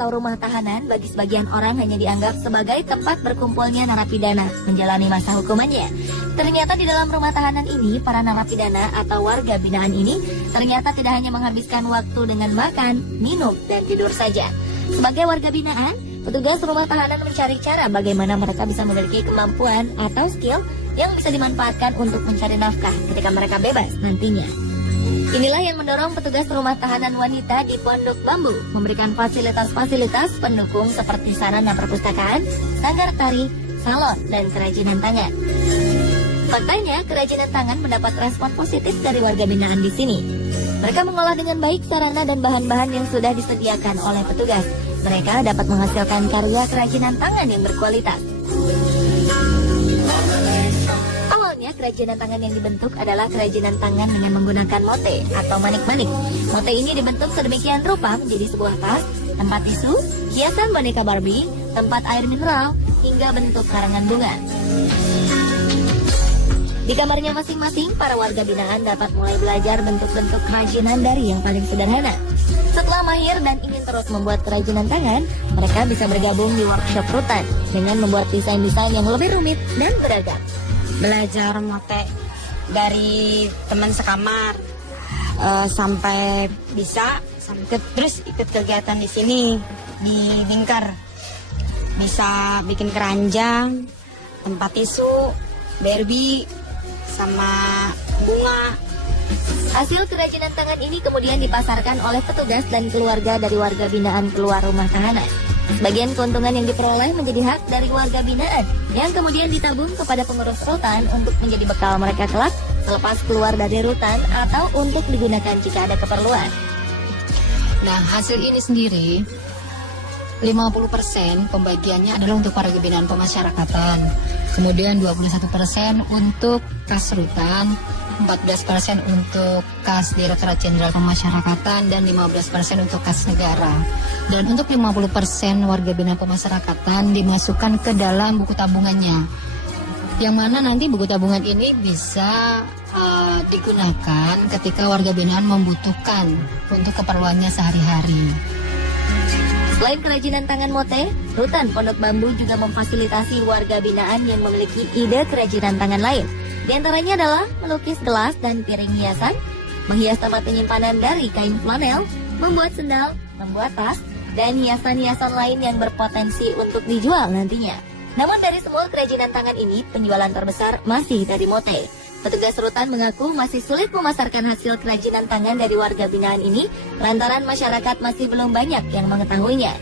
atau rumah tahanan bagi sebagian orang hanya dianggap sebagai tempat berkumpulnya narapidana menjalani masa hukumannya. Ternyata di dalam rumah tahanan ini, para narapidana atau warga binaan ini ternyata tidak hanya menghabiskan waktu dengan makan, minum, dan tidur saja. Sebagai warga binaan, petugas rumah tahanan mencari cara bagaimana mereka bisa memiliki kemampuan atau skill yang bisa dimanfaatkan untuk mencari nafkah ketika mereka bebas nantinya. Inilah yang mendorong petugas rumah tahanan wanita di Pondok Bambu memberikan fasilitas-fasilitas pendukung seperti sarana perpustakaan, sanggar tari, salon, dan kerajinan tangan. Faktanya, kerajinan tangan mendapat respon positif dari warga binaan di sini. Mereka mengolah dengan baik sarana dan bahan-bahan yang sudah disediakan oleh petugas. Mereka dapat menghasilkan karya kerajinan tangan yang berkualitas. Awalnya, kerajinan tangan yang dibentuk adalah kerajinan tangan dengan menggunakan mote atau manik-manik. Mote ini dibentuk sedemikian rupa menjadi sebuah tas, tempat tisu, hiasan boneka Barbie, tempat air mineral, hingga bentuk karangan bunga. Di kamarnya masing-masing, para warga binaan dapat mulai belajar bentuk-bentuk kerajinan dari yang paling sederhana. Setelah mahir dan ingin terus membuat kerajinan tangan, mereka bisa bergabung di workshop Rutan dengan membuat desain-desain yang lebih rumit dan beragam. Belajar mote dari teman sekamar sampai bisa terus ikut kegiatan di sini di Lingkar. Bisa bikin keranjang, tempat tisu, Barbie, sama bunga. Hasil kerajinan tangan ini kemudian dipasarkan oleh petugas dan keluarga dari warga binaan keluar rumah tahanan. Sebagian keuntungan yang diperoleh menjadi hak dari warga binaan yang kemudian ditabung kepada pengurus rutan untuk menjadi bekal mereka kelak selepas keluar dari rutan atau untuk digunakan jika ada keperluan. Nah, hasil ini sendiri 50% pembagiannya adalah untuk warga binaan pemasyarakatan. Kemudian 21% untuk kas rutan, 14% untuk kas Direktorat Jenderal Pemasyarakatan, dan 15% untuk kas negara. Dan untuk 50% warga binaan pemasyarakatan dimasukkan ke dalam buku tabungannya. Yang mana nanti buku tabungan ini bisa digunakan ketika warga binaan membutuhkan untuk keperluannya sehari-hari. Selain kerajinan tangan mote, Rutan Pondok Bambu juga memfasilitasi warga binaan yang memiliki ide kerajinan tangan lain. Di antaranya adalah melukis gelas dan piring hiasan, menghias tempat penyimpanan dari kain flanel, membuat sendal, membuat tas, dan hiasan-hiasan lain yang berpotensi untuk dijual nantinya. Namun dari semua kerajinan tangan ini, penjualan terbesar masih dari mote. Petugas rutan mengaku masih sulit memasarkan hasil kerajinan tangan dari warga binaan ini lantaran masyarakat masih belum banyak yang mengetahuinya.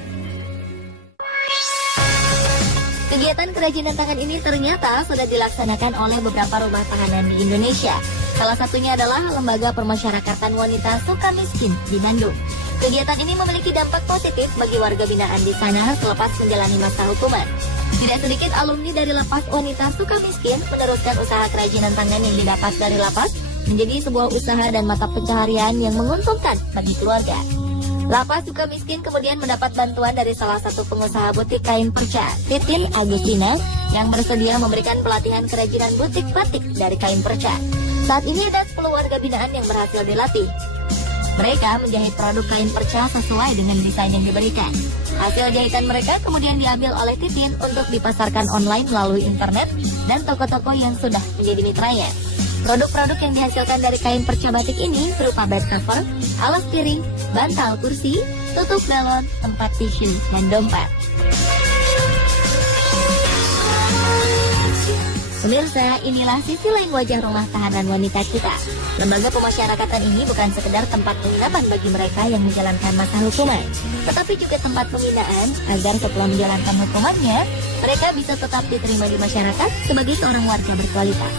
Kegiatan kerajinan tangan ini ternyata sudah dilaksanakan oleh beberapa rumah tahanan di Indonesia. Salah satunya adalah Lembaga Permasyarakatan Wanita Sukamiskin di Bandung. Kegiatan ini memiliki dampak positif bagi warga binaan di sana selepas menjalani masa hukuman. Tidak sedikit alumni dari Lapas Wanita Sukamiskin meneruskan usaha kerajinan tangan yang didapat dari lapas menjadi sebuah usaha dan mata pencaharian yang menguntungkan bagi keluarga. Lapas Sukamiskin kemudian mendapat bantuan dari salah satu pengusaha butik kain perca, Titin Agustina, yang bersedia memberikan pelatihan kerajinan butik batik dari kain perca. Saat ini ada 10 warga binaan yang berhasil dilatih. Mereka menjahit produk kain perca sesuai dengan desain yang diberikan. Hasil jahitan mereka kemudian diambil oleh Titin untuk dipasarkan online melalui internet dan toko-toko yang sudah menjadi mitranya. Produk-produk yang dihasilkan dari kain perca batik ini berupa bed cover, alas piring, bantal kursi, tutup galon, tempat tisu, dan dompet. Pemirsa, inilah sisi lain wajah rumah tahanan wanita kita. Lembaga pemasyarakatan ini bukan sekedar tempat penginapan bagi mereka yang menjalankan masa hukuman, tetapi juga tempat pembinaan agar setelah menjalankan hukumannya, mereka bisa tetap diterima di masyarakat sebagai seorang warga berkualitas.